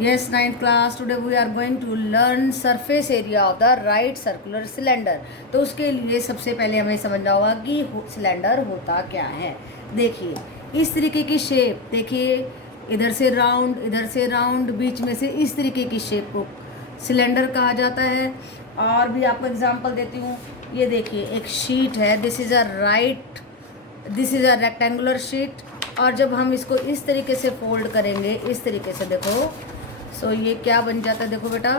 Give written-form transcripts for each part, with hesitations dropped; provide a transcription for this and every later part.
Yes, ninth class. Today we are going to learn surface area of the right circular cylinder. तो उसके लिए सबसे पहले हमें समझना होगा कि सिलेंडर होता क्या है। देखिए इस तरीके की शेप, देखिए इधर से राउंड, बीच में से इस तरीके की शेप को सिलेंडर कहा जाता है। और भी आपको एग्जांपल देती हूँ। ये देखिए एक शीट है, this is a rectangular sheet. और जब हम इसको इस तरीके से फोल्ड करेंगे, इस तरीके से देखो, सो ये क्या बन जाता है, देखो बेटा,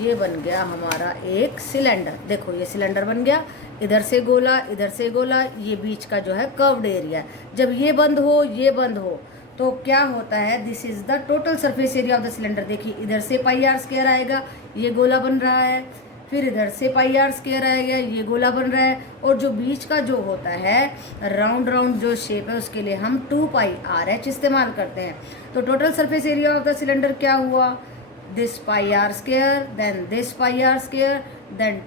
ये बन गया हमारा एक सिलेंडर। देखो ये सिलेंडर बन गया, इधर से गोला, ये बीच का जो है कर्व्ड एरिया। जब ये बंद हो तो क्या होता है, this is the total surface area of the cylinder. देखिए इधर से पाई आर स्क्वायर आएगा, ये गोला बन रहा है, फिर इधर से पाई आर स्क्वायर आएगा, ये गोला बन रहा है, और जो बीच का जो होता है राउंड जो शेप है उसके लिए हम 2 पाई आर एच इस्तेमाल करते हैं। तो total surface area of the cylinder क्या हुआ, this pi are square, then this pi are square, then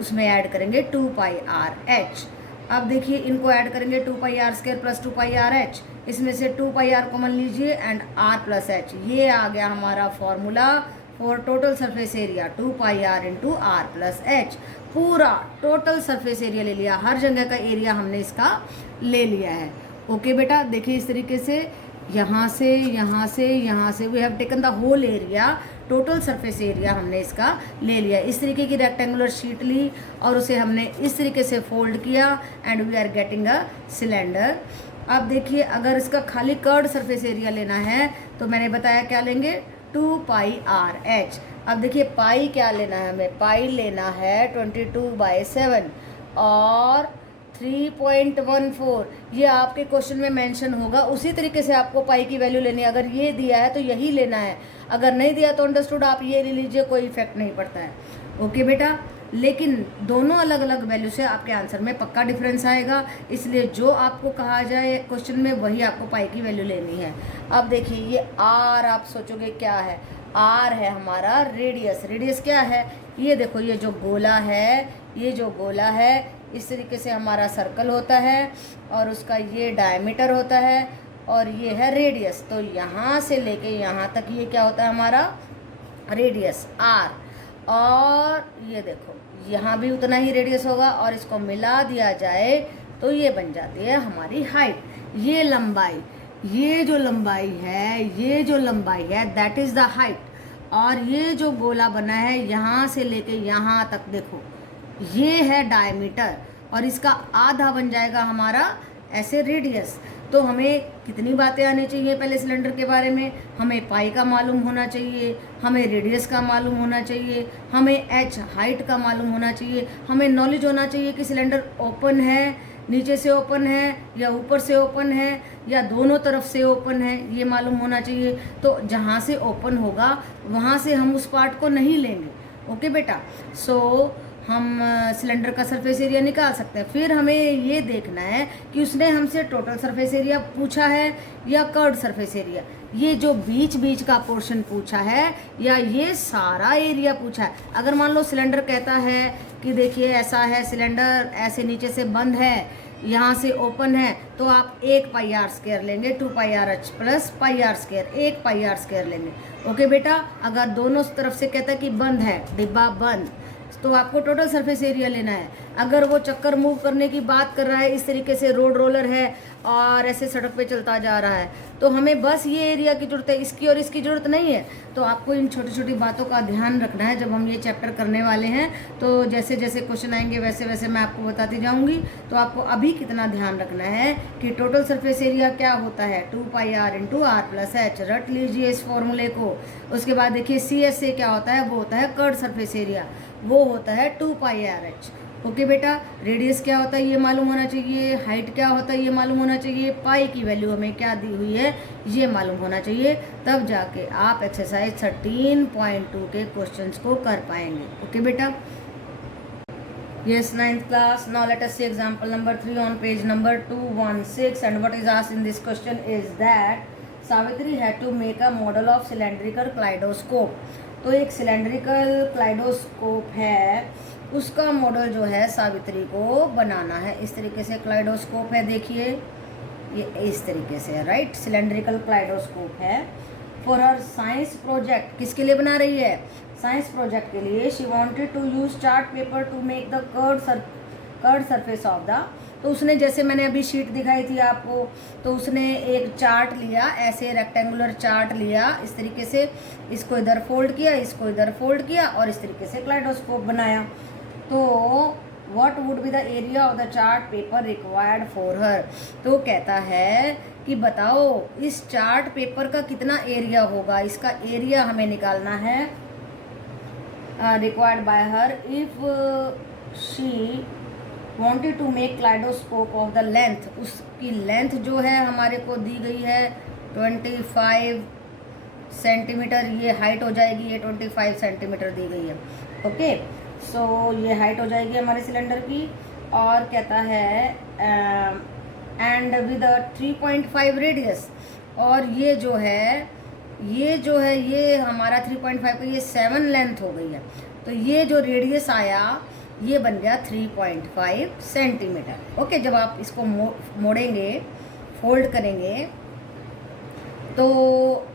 उसमें ऐड करेंगे 2 पाई आर एच। अब देखिए इनको ऐड करेंगे 2 pi are square plus 2 pi R H, इसमें से 2 पाई आर कॉमन लीजिए एंड आर प्लस एच। ये आ गया हमारा formula for total surface area, 2 pi R into are plus H. पूरा टोटल सरफेस एरिया ले लिया, हर जगह का एरिया हमने इसका ले लिया है। ओके बेटा, देखिए इस तरीके से यहाँ से we have taken the whole area, total surface area हमने इसका ले लिया। इस तरीके की रेक्टेंगुलर शीट ली और उसे हमने इस तरीके से फोल्ड किया and we are getting a cylinder. अब देखिए अगर इसका खाली कर्ड सरफेस एरिया लेना है तो मैंने बताया क्या लेंगे, 2 पाई आर एच। अब देखिए पाई क्या लेना है, हमें पाई लेना है 22/7 और 3.14। ये आपके क्वेश्चन में मेंशन होगा, उसी तरीके से आपको पाई की वैल्यू लेनी है। अगर ये दिया है तो यही लेना है, अगर नहीं दिया तो अंडरस्टूड आप ये ले लीजिए, कोई इफेक्ट नहीं पड़ता है। ओके बेटा, लेकिन दोनों अलग अलग वैल्यू से आपके आंसर में पक्का डिफरेंस आएगा, इसलिए जो आपको कहा जाए क्वेश्चन में वही आपको पाई की वैल्यू लेनी है। अब देखिए ये आर, आप सोचोगे क्या है, आर है हमारा रेडियस। रेडियस क्या है, ये देखो ये जो गोला है इस तरीके से हमारा सर्कल होता है और उसका ये डायमीटर होता है और ये है रेडियस। तो यहाँ से लेके यहाँ तक ये क्या होता है हमारा रेडियस आर। और ये देखो यहाँ भी उतना ही रेडियस होगा और इसको मिला दिया जाए तो ये बन जाती है हमारी हाइट। ये जो लंबाई है दैट इज़ द हाइट। और ये जो गोला बना है यहाँ से लेके यहाँ तक देखो, ये है डायमीटर और इसका आधा बन जाएगा हमारा ऐसे रेडियस। तो हमें कितनी बातें आनी चाहिए पहले सिलेंडर के बारे में, हमें पाई का मालूम होना चाहिए, हमें रेडियस का मालूम होना चाहिए, हमें एच हाइट का मालूम होना चाहिए, हमें नॉलेज होना चाहिए कि सिलेंडर ओपन है, नीचे से ओपन है या ऊपर से ओपन है या दोनों तरफ से ओपन है, ये मालूम होना चाहिए। तो जहाँ से ओपन होगा वहाँ से हम उस पार्ट को नहीं लेंगे। ओके बेटा, सो हम सिलेंडर का सरफेस एरिया निकाल सकते हैं। फिर हमें ये देखना है कि उसने हमसे टोटल सरफेस एरिया पूछा है या कर्व्ड सरफेस एरिया, ये जो बीच का पोर्शन पूछा है या ये सारा एरिया पूछा है। अगर मान लो सिलेंडर कहता है कि देखिए ऐसा है सिलेंडर, ऐसे नीचे से बंद है, यहाँ से ओपन है, तो आप 1 पाई आर स्क्वायर लेंगे, 2 pi R H plus pi are square, 1 pi are square लेंगे। ओके बेटा, अगर दोनों तरफ से कहता है कि बंद है, डिब्बा बंद, तो आपको टोटल सरफेस एरिया लेना है। अगर वो चक्कर मूव करने की बात कर रहा है, इस तरीके से रोड रोलर है और ऐसे सड़क पे चलता जा रहा है, तो हमें बस ये एरिया की ज़रूरत है, इसकी और इसकी ज़रूरत नहीं है। तो आपको इन छोटी छोटी बातों का ध्यान रखना है जब हम ये चैप्टर करने वाले हैं। तो जैसे जैसे क्वेश्चन आएंगे वैसे वैसे मैं आपको बताती जाऊँगी। तो आपको अभी कितना ध्यान रखना है कि टोटल सरफेस एरिया क्या होता है, 2 pi R into are plus H. रट लीजिए इस फॉर्मूले को। उसके बाद देखिए सी एस से क्या होता है, वो होता है कर्व्ड सरफेस एरिया, वो होता है 2 पाई आर एच। ओके बेटा, रेडियस क्या होता है ये मालूम होना चाहिए, हाइट क्या होता है ये मालूम होना चाहिए, पाई की वैल्यू हमें क्या दी हुई है ये मालूम होना चाहिए, तब जाके आप एक्सरसाइज 13.2 के क्वेश्चंस को कर पाएंगे। ओके बेटा, yes, 9th class. Now let us see example number 3 on page number 216, and what is asked in this question is that Savitri had to make a model of cylindrical kaleidoscope. तो एक cylindrical kaleidoscope है, उसका model जो है सावित्री को बनाना है। इस तरीके से क्लाइडोस्कोप है, देखिए ये इस तरीके से है, राइट, सिलेंड्रिकल क्लाइडोस्कोप है। For her science project. किसके लिए बना रही है? साइंस प्रोजेक्ट के लिए। She wanted to use chart paper to make the curved surface of the. तो उसने, जैसे मैंने अभी शीट दिखाई थी आपको, तो उसने एक चार्ट लिया, ऐसे रेक्टेंगुलर चार्ट लिया इस तरीके से, इसको इधर फोल्ड किया, इसको इधर फोल्ड किया और इस तरीके से क्लाइडोस्कोप बनाया। तो what would be the area of the chart paper required for her. तो कहता है कि बताओ इस चार्ट पेपर का कितना एरिया होगा, इसका एरिया हमें निकालना है। Required by her if she wanted to make kaleidoscope of the length. उसकी लेंथ जो है हमारे को दी गई है 25 सेंटीमीटर, ये हाइट हो जाएगी, ये 25 सेंटीमीटर दी गई है। ओके, सो ये हाइट हो जाएगी हमारे सिलेंडर की। और कहता है एंड विद 3.5 रेडियस। और ये जो है ये हमारा 3.5 का ये 7 लेंथ हो गई है। तो ये जो रेडियस आया ये बन गया 3.5 सेंटीमीटर। ओके, जब आप इसको मोड़ेंगे, फोल्ड करेंगे तो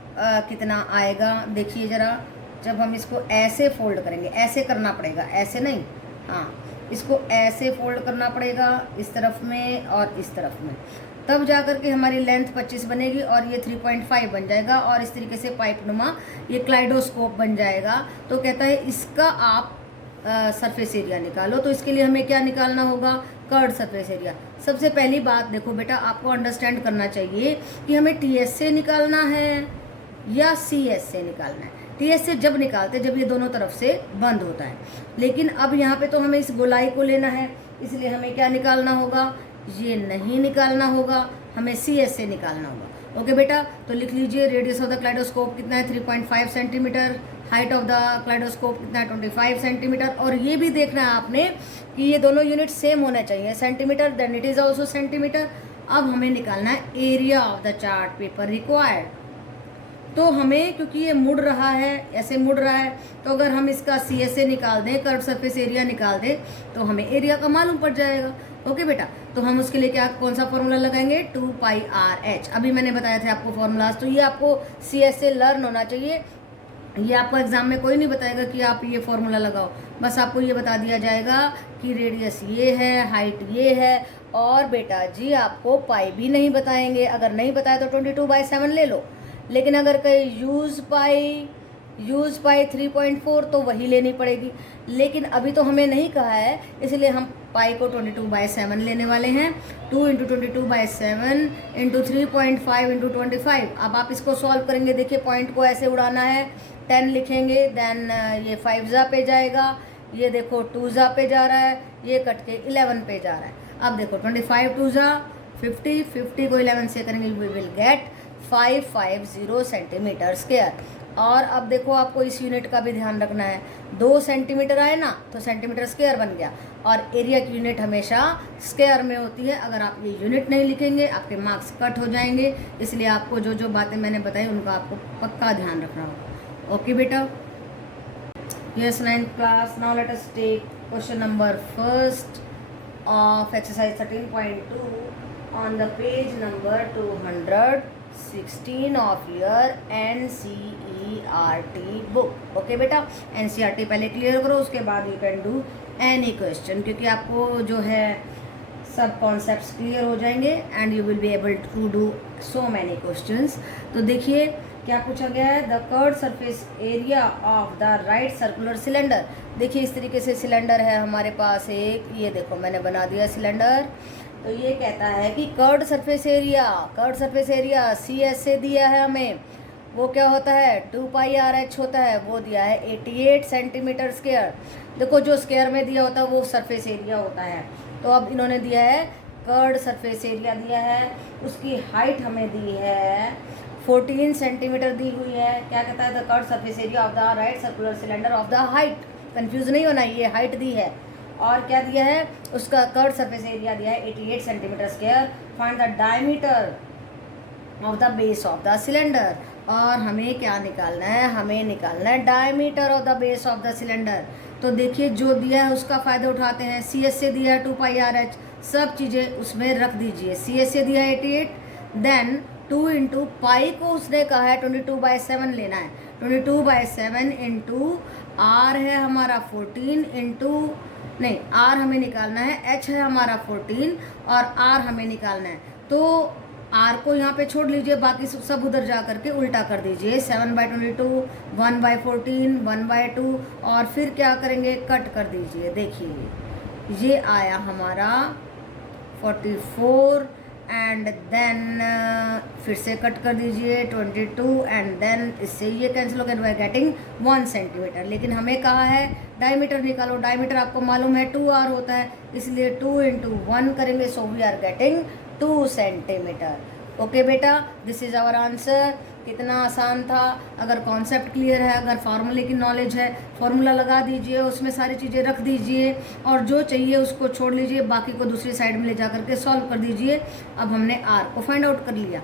कितना आएगा देखिए ज़रा। जब हम इसको ऐसे फोल्ड करेंगे, ऐसे करना पड़ेगा, ऐसे नहीं, हाँ, इसको ऐसे फोल्ड करना पड़ेगा इस तरफ में और इस तरफ में, तब जा कर के हमारी लेंथ 25 बनेगी और ये 3.5 बन जाएगा और इस तरीके से पाइप नुमा ये क्लाइडोस्कोप बन जाएगा। तो कहता है इसका आप सरफेस एरिया निकालो। तो इसके लिए हमें क्या निकालना होगा? Curved surface area. सबसे पहली बात देखो बेटा, आपको अंडरस्टैंड करना चाहिए कि हमें टीएस से निकालना है या सीएस से निकालना है। टीएस से जब निकालते जब ये दोनों तरफ से बंद होता है, लेकिन अब यहाँ पे तो हमें इस गोलाई को लेना है, इसलिए हमें क्या निकालना होगा? ये नहीं निकालना होगा, हमें सीएस से निकालना होगा। ओके बेटा, तो लिख लीजिए रेडियस ऑफ द क्लाइडोस्कोप कितना है 3.5 centimetre, height of the kaleidoscope कितना है 25 सेंटीमीटर। और ये भी देखना है आपने कि ये दोनों यूनिट सेम होने चाहिए, centimetre, then it is also centimetre. अब हमें निकालना है area of the chart paper required. तो हमें, क्योंकि ये मुड़ रहा है, ऐसे मुड़ रहा है, तो अगर हम इसका सी एस ए निकाल दें, कर्व सरफेस एरिया निकाल दें, तो हमें एरिया का मालूम पड़ जाएगा। ओके बेटा, तो हम उसके लिए क्या, कौन सा फॉर्मूला लगाएंगे? 2πr/h। अभी मैंने बताया था आपको फॉर्मूलाज, तो ये आपको सी एस ए लर्न होना चाहिए। ये आपको एग्जाम में कोई नहीं बताएगा कि आप ये फॉर्मूला लगाओ, बस आपको ये बता दिया जाएगा कि रेडियस ये है, हाइट ये है, और बेटा जी आपको पाई भी नहीं बताएंगे। अगर नहीं बताया तो 22/7 ले लो, लेकिन अगर कहीं यूज़ पाई 3.4 तो वही लेनी पड़ेगी। लेकिन अभी तो हमें नहीं कहा है, इसलिए हम पाई को 22/7 लेने वाले हैं। 2 × 22/7 × 3.5 × 25। अब आप इसको सॉल्व करेंगे, देखिए पॉइंट को ऐसे उड़ाना है, 10 लिखेंगे, देन ये 5 पे जाएगा, ये देखो 2 पे जा रहा है, ये कट के 11 पे जा रहा है। अब देखो 25 2 50, 50 को 11 से करेंगे, we will get 550 centimetre square. और अब देखो आपको इस यूनिट का भी ध्यान रखना है, 2 सेंटीमीटर आए ना तो सेंटीमीटर स्क्वायर बन गया, और एरिया की यूनिट हमेशा स्क्वायर में होती है। अगर आप ये यूनिट नहीं लिखेंगे आपके मार्क्स कट हो जाएंगे, इसलिए आपको जो जो बातें मैंने बताई उनका आपको पक्का ध्यान रखना होगा। ओके बेटा, yes 9th class, now let us take question number 1 of exercise 13.2 on the page number 216 of your NCERT book. Okay बेटा, NCERT पहले क्लियर करो, उसके बाद you can do any question, क्योंकि आपको जो है सब कॉन्सेप्ट्स क्लियर हो जाएंगे and you will be able to do so many questions. तो देखिए क्या पूछा गया है, the curved surface area of the right circular cylinder. देखिए इस तरीके से सिलेंडर है हमारे पास एक, ये देखो मैंने बना दिया सिलेंडर। तो ये कहता है कि curved surface area C S से दिया है हमें, वो क्या होता है 2πr/h होता है, वो दिया है 88 सेंटीमीटर स्क्वायर। देखो जो स्क्वायर में दिया होता है वो सरफेस एरिया होता है, तो अब इन्होंने दिया है कर्व्ड सरफेस एरिया दिया है, उसकी हाइट हमें दी है 14 सेंटीमीटर दी हुई है। क्या कहता है, the curved surface area of the right circular cylinder of the height, confuse नहीं होना, ये हाइट दी है। और क्या दिया है, उसका कर्व्ड सरफेस एरिया दिया है 88 centimetre square. Find the diameter of the base of the cylinder. और हमें क्या निकालना है, हमें निकालना है diameter of the base of the cylinder. तो देखिए जो दिया है उसका फ़ायदा उठाते हैं, सी एस से दिया है 2πr/h, सब चीज़ें उसमें रख दीजिए। सी एस से दिया है 88, देन 2 इंटू पाई को उसने कहा है 22/7 लेना है। 22/7 इंटू आर है हमारा 14 इंटू नहीं आर हमें निकालना है, एच है हमारा 14 और आर हमें निकालना है। तो आर को यहाँ पे छोड़ लीजिए, बाकी सब उधर जा करके उल्टा कर दीजिए। 7/22, 1/14, 1/2 और फिर क्या करेंगे, कट कर दीजिए। देखिए ये आया हमारा 44 एंड देन फिर से कट कर दीजिए 22 एंड देन इससे ये कैंसिल हो गया, वी आर गेटिंग 1 सेंटीमीटर। लेकिन हमें कहा है डायमीटर निकालो, डायमीटर आपको मालूम है 2r होता है, इसलिए 2 इंटू 1 करेंगे, so we are getting 2 centimetre. Okay बेटा, दिस इज़ आवर आंसर। कितना आसान था। अगर कॉन्सेप्ट क्लियर है, अगर फार्मूले की नॉलेज है, फार्मूला लगा दीजिए, उसमें सारी चीज़ें रख दीजिए और जो चाहिए उसको छोड़ लीजिए, बाकी को दूसरी साइड में ले जा करके सॉल्व कर दीजिए। अब हमने आर को फाइंड आउट कर लिया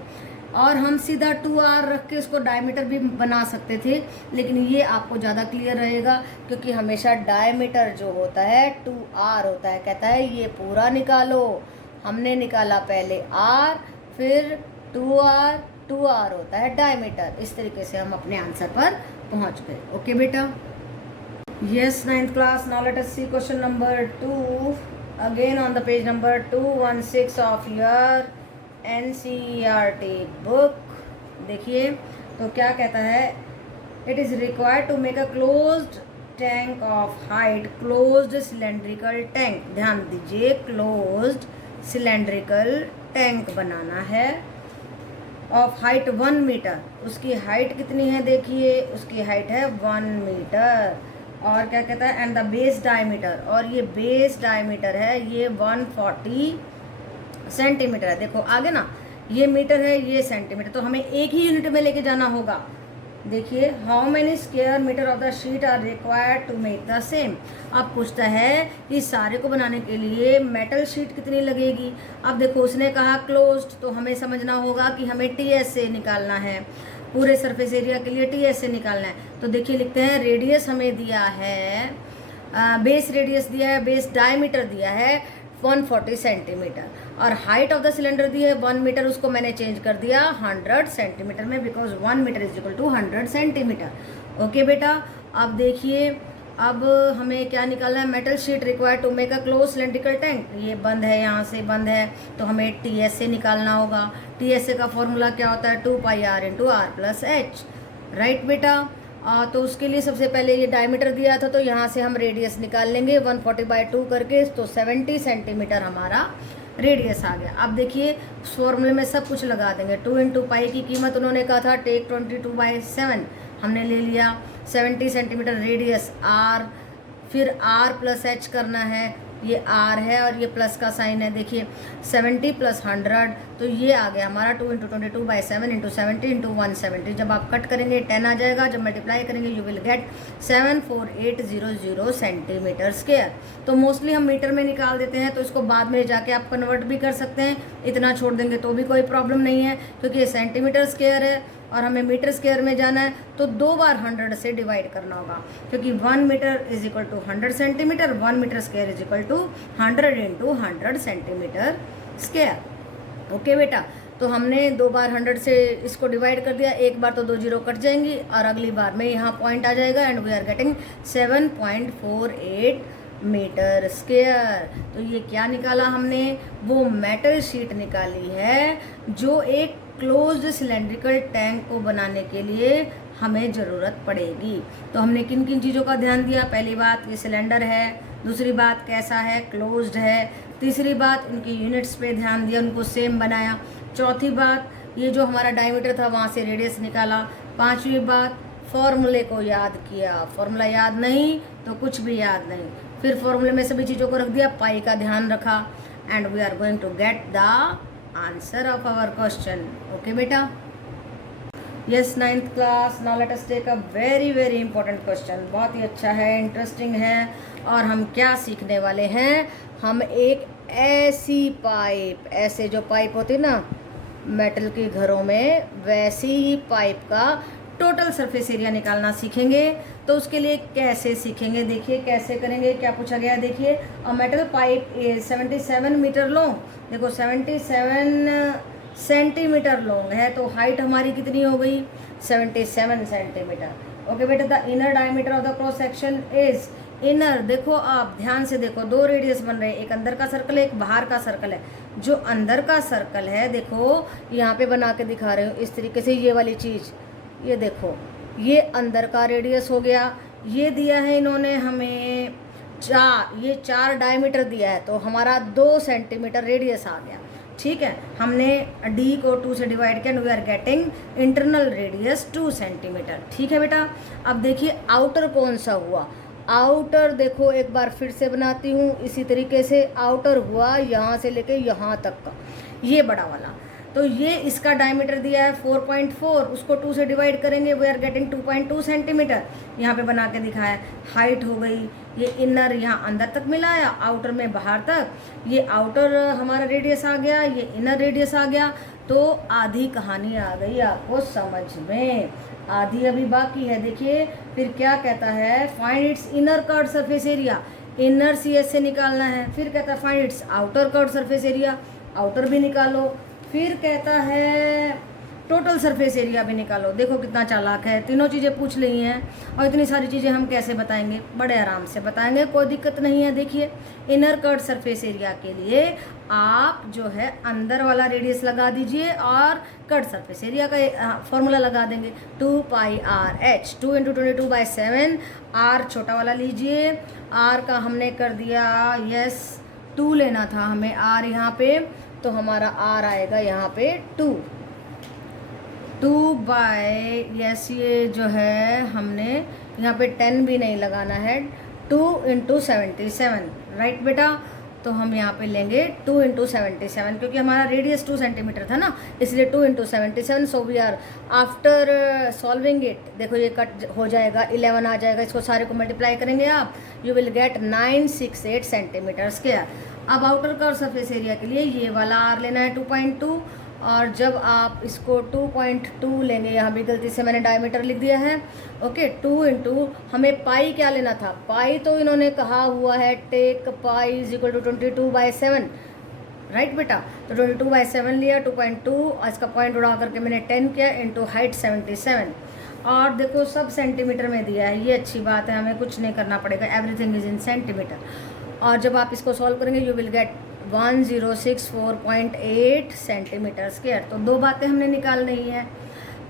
और हम सीधा 2r रख के उसको डायमीटर भी बना सकते थे, लेकिन ये आपको ज़्यादा क्लियर रहेगा क्योंकि हमेशा डायमीटर जो होता है 2r होता है। कहता है ये पूरा निकालो, हमने निकाला पहले r फिर 2r होता है डायमीटर। इस तरीके से हम अपने आंसर पर पहुंच गए। ओके बेटा, yes 9th class, now let us see question number 2 again on the page number 216 of your NCERT book. देखिए तो क्या कहता है, it is required to make a closed tank of height, closed cylindrical tank. ध्यान दीजिए, closed cylindrical tank बनाना है of height 1 metre. उसकी हाइट कितनी है, देखिए उसकी हाइट है 1 मीटर। और क्या कहता है, एंड द बेस डायमीटर, और ये बेस डायमीटर है ये 140 सेंटीमीटर है। देखो आगे ना, ये मीटर है ये सेंटीमीटर, तो हमें एक ही यूनिट में लेके जाना होगा। देखिए, how many square metre of the sheet are required to make the same. अब पूछता है कि सारे को बनाने के लिए मेटल शीट कितनी लगेगी। अब देखो उसने कहा क्लोज्ड, तो हमें समझना होगा कि हमें TS से निकालना है, पूरे सरफेस एरिया के लिए TS से निकालना है। तो देखिए लिखते हैं, रेडियस हमें दिया है, बेस रेडियस दिया है, बेस डायमीटर दिया है 140 सेंटीमीटर और हाइट ऑफ द सिलेंडर दी है 1 मीटर, उसको मैंने चेंज कर दिया 100 सेंटीमीटर में, because 1 metre is equal to 100 centimetre. Okay बेटा, अब देखिए अब हमें क्या निकालना है, metal sheet required to make a close cylindrical tank. ये बंद है, यहाँ से बंद है, तो हमें TS से निकालना होगा। TS का फॉर्मूला क्या होता है, 2πr into are plus h. Right बेटा, तो उसके लिए सबसे पहले ये डायमीटर दिया था, तो यहाँ से हम रेडियस निकाल लेंगे 140/2 करके, तो 70 सेंटीमीटर हमारा रेडियस आ गया। अब देखिए उस फॉर्मूले में सब कुछ लगा देंगे। 2 इंटू पाई की कीमत उन्होंने कहा था टेक 22/7, हमने ले लिया 70 सेंटीमीटर रेडियस आर, फिर आर प्लस एच करना है, ये आर है और ये प्लस का साइन है। देखिए 70 प्लस 100, तो ये आ गया हमारा 2 इंटू 22/7 इंटू 70 इंटू 170। जब आप कट करेंगे 10 आ जाएगा, जब मल्टीप्लाई करेंगे you will get 74800 centimetre square. तो मोस्टली हम मीटर में निकाल देते हैं, तो इसको बाद में जाके आप कन्वर्ट भी कर सकते हैं, इतना छोड़ देंगे तो भी कोई प्रॉब्लम नहीं है, क्योंकि ये सेंटीमीटर स्क्वायर है और हमें मीटर स्क्वायर में जाना है, तो 2 बार 100 से डिवाइड करना होगा, क्योंकि 1 metre is equal to 100 centimetre, 1 metre square is equal to 100 into 100 centimetre square. Okay बेटा, तो हमने 2 बार 100 से इसको डिवाइड कर दिया, एक बार तो 2 जीरो कट जाएंगी और अगली बार में यहाँ पॉइंट आ जाएगा and we are getting 7.48 metre square. तो ये क्या निकाला हमने, वो मेटल शीट निकाली है जो एक क्लोज्ड सिलेंड्रिकल टैंक को बनाने के लिए हमें ज़रूरत पड़ेगी। तो हमने किन किन चीज़ों का ध्यान दिया, पहली बात ये सिलेंडर है, दूसरी बात कैसा है, क्लोज्ड है, तीसरी बात इनकी यूनिट्स पे ध्यान दिया, उनको सेम बनाया, चौथी बात ये जो हमारा डायमीटर था वहाँ से रेडियस निकाला, पांचवी बात फॉर्मूले को याद किया, फॉर्मूला याद नहीं तो कुछ भी याद नहीं, फिर फॉर्मूले में सभी चीज़ों को रख दिया, पाई का ध्यान रखा and we are going to get the answer of our question. Okay बेटा, yes 9th class, now let us take a very very important question. बहुत ही अच्छा है, इंटरेस्टिंग है, और हम क्या सीखने वाले हैं, हम एक ऐसी पाइप, ऐसे जो पाइप होती ना मेटल के घरों में, वैसी ही पाइप का टोटल सरफेस एरिया निकालना सीखेंगे। तो उसके लिए कैसे सीखेंगे, देखिए कैसे करेंगे, क्या पूछा गया है। देखिए a metal pipe 77 metre long, देखो 77 सेंटीमीटर लॉन्ग है, तो हाइट हमारी कितनी हो गई 77 सेंटीमीटर। ओके बेटा, the inner diameter of the cross section is, inner देखो आप ध्यान से देखो, दो रेडियस बन रहे हैं, एक अंदर का सर्कल है एक बाहर का सर्कल है। जो अंदर का सर्कल है देखो यहाँ पे बना के दिखा रहे हो इस तरीके से, ये वाली चीज़, ये देखो ये अंदर का रेडियस हो गया। ये दिया है इन्होंने हमें ये 4 डायमीटर दिया है, तो हमारा 2 सेंटीमीटर रेडियस आ गया। ठीक है, हमने डी को 2 से डिवाइड किया, we are getting internal radius 2 centimetre. ठीक है बेटा, अब देखिए आउटर कौन सा हुआ। आउटर देखो एक बार फिर से बनाती हूँ इसी तरीके से। आउटर हुआ यहाँ से लेके यहाँ तक का, ये बड़ा वाला, तो ये इसका डायमीटर दिया है 4.4, उसको 2 से डिवाइड करेंगे, वी आर गेटिंग 2.2 सेंटीमीटर। यहाँ पे बना के दिखाया। हाइट हो गई, ये इनर यहाँ अंदर तक मिलाया, आउटर में बाहर तक, ये आउटर हमारा रेडियस आ गया, ये इनर रेडियस आ गया। तो आधी कहानी आ गई आपको समझ में, आधी अभी बाकी है। देखिए फिर क्या कहता है, find its inner curved surface area, inner CS से निकालना है। फिर कहता है find its outer curved surface area, outer भी निकालो। फिर कहता है टोटल सरफेस एरिया भी निकालो। देखो कितना चालाक है, तीनों चीज़ें पूछ ली हैं, और इतनी सारी चीज़ें हम कैसे बताएंगे, बड़े आराम से बताएंगे, कोई दिक्कत नहीं है। देखिए इनर कर्व्ड सरफेस एरिया के लिए आप जो है अंदर वाला रेडियस लगा दीजिए और कर्व्ड सरफेस एरिया का फॉर्मूला लगा देंगे 2πRh, 2 × 22/7। R छोटा वाला लीजिए, R का हमने कर दिया, यस 2 लेना था हमें R यहाँ पे, तो हमारा R आएगा यहाँ पे 2 बाय, यस ये जो है हमने यहाँ पे 10 भी नहीं लगाना है, 2 × 77, राइट बेटा। तो हम यहाँ पे लेंगे 2 × 77, क्योंकि हमारा रेडियस 2 सेंटीमीटर था ना, इसलिए 2 × 77। So we are after solving it, देखो ये कट हो जाएगा, 11 आ जाएगा, इसको सारे को मल्टीप्लाई करेंगे आप, you will get 968 centimetre square. अब आउटर कर्व सरफेस एरिया के लिए ये वाला R लेना है 2.2, और जब आप इसको 2.2 लेंगे, यहाँ भी गलती से मैंने डायमीटर लिख दिया है। ओके, 2 × हमें पाई क्या लेना था, पाई तो इन्होंने कहा हुआ है टेक पाई = 22/7, राइट बेटा। तो 22/7 लिया, 2.2 और इसका पॉइंट उड़ा करके मैंने 10 किया, इंटू हाइट 77। और देखो सब सेंटीमीटर में दिया है, ये अच्छी बात है, हमें कुछ नहीं करना पड़ेगा, एवरीथिंग इज इन सेंटीमीटर। और जब आप इसको सॉल्व करेंगे you will get 1064.8 centimetre square. तो दो बातें हमने निकालनी है,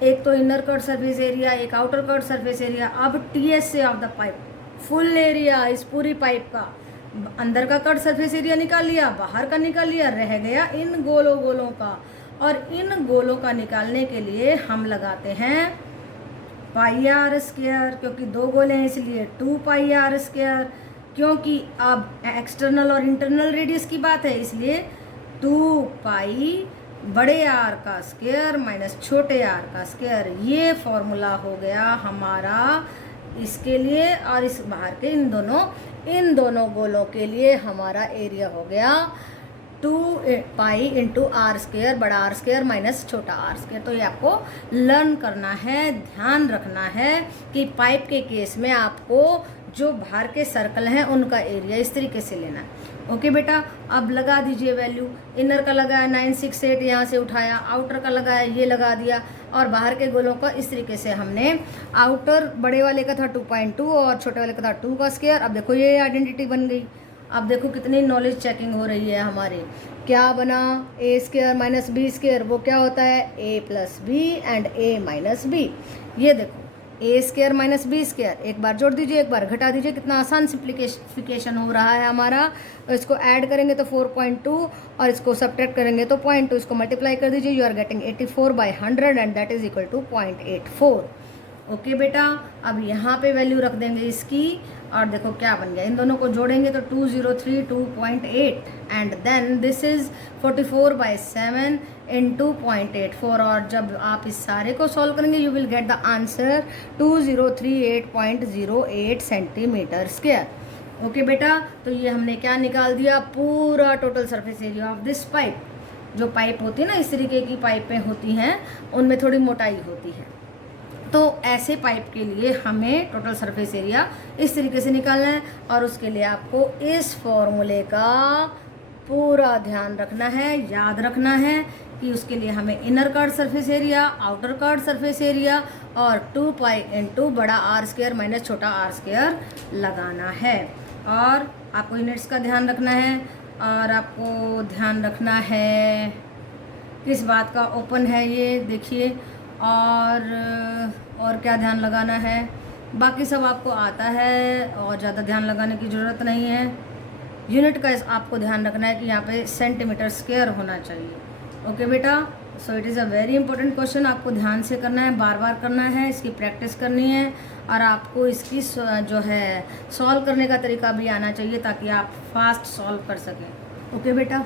एक तो इनर कर्व्ड सरफेस एरिया, एक आउटर कर्व्ड सरफेस एरिया। अब TS से of the pipe full area, इस पूरी पाइप का अंदर का कर्व्ड सरफेस एरिया निकाल लिया, बाहर का निकाल लिया, रह गया इन गोलों का। और इन गोलों का निकालने के लिए हम लगाते हैं πr², क्योंकि दो गोले हैं इसलिए 2πr², क्योंकि अब एक्सटर्नल और इंटरनल रेडियस की बात है इसलिए 2π बड़े R का स्क्वायर माइनस छोटे R का स्क्वायर। ये फॉर्मूला हो गया हमारा इसके लिए, और इस बाहर के इन दोनों गोलों के लिए हमारा एरिया हो गया 2π × R², बड़ा R² माइनस छोटा R²। तो ये आपको लर्न करना है, ध्यान रखना है कि पाइप के केस में आपको जो बाहर के सर्कल हैं उनका एरिया इस तरीके से लेना है। ओके बेटा, अब लगा दीजिए वैल्यू। इनर का लगाया 968, यहाँ से उठाया, आउटर का लगाया ये लगा दिया, और बाहर के गोलों का इस तरीके से हमने, आउटर बड़े वाले का था 2.2 और छोटे वाले का था 2 का स्क्वायर। अब देखो ये आइडेंटिटी बन गई। अब देखो कितनी नॉलेज चेकिंग हो रही है हमारी। क्या बना, A² माइनस B², वो क्या होता है A + B and A - B। ये देखो A² माइनस B², एक बार जोड़ दीजिए एक बार घटा दीजिए, कितना आसान सिंप्लीफिकेशन हो रहा है हमारा। तो इसको ऐड करेंगे तो 4.2 और इसको सब्ट्रैक्ट करेंगे तो 0.2, इसको मल्टीप्लाई कर दीजिए, you are getting 84/100 and that is equal to 0.84। Okay बेटा, अब यहाँ पे वैल्यू रख देंगे इसकी, और देखो क्या बन गया, इन दोनों को जोड़ेंगे तो 2032.8 एंड देन दिस इज 44/7 × 0.84। और जब आप इस सारे को सॉल्व करेंगे you will get the answer 2038.08 centimetre square. Okay बेटा, तो ये हमने क्या निकाल दिया, पूरा total surface area of this pipe. जो पाइप होती है ना, इस तरीके की पाइपें होती हैं, उनमें थोड़ी मोटाई होती है, तो ऐसे पाइप के लिए हमें टोटल सरफेस एरिया इस तरीके से निकालना है। और उसके लिए आपको इस फॉर्मूले का पूरा ध्यान रखना है, याद रखना है कि उसके लिए हमें inner curve surface area, outer curve surface area और 2 पाई इंटू बड़ा आर स्क्वायर माइनस छोटा आर स्क्वायर लगाना है। और आपको यूनिट्स का ध्यान रखना है, और आपको ध्यान रखना है किस बात का, ओपन है ये देखिए। और क्या ध्यान लगाना है, बाकी सब आपको आता है और ज़्यादा ध्यान लगाने की ज़रूरत नहीं है। यूनिट का आपको ध्यान रखना है कि यहाँ पे सेंटीमीटर स्क्वायर होना चाहिए। ओके बेटा, so it is a very important question, आपको ध्यान से करना है, बार बार करना है, इसकी प्रैक्टिस करनी है और आपको इसकी जो है सॉल्व करने का तरीका भी आना चाहिए ताकि आप फास्ट सॉल्व कर सकें। ओके बेटा।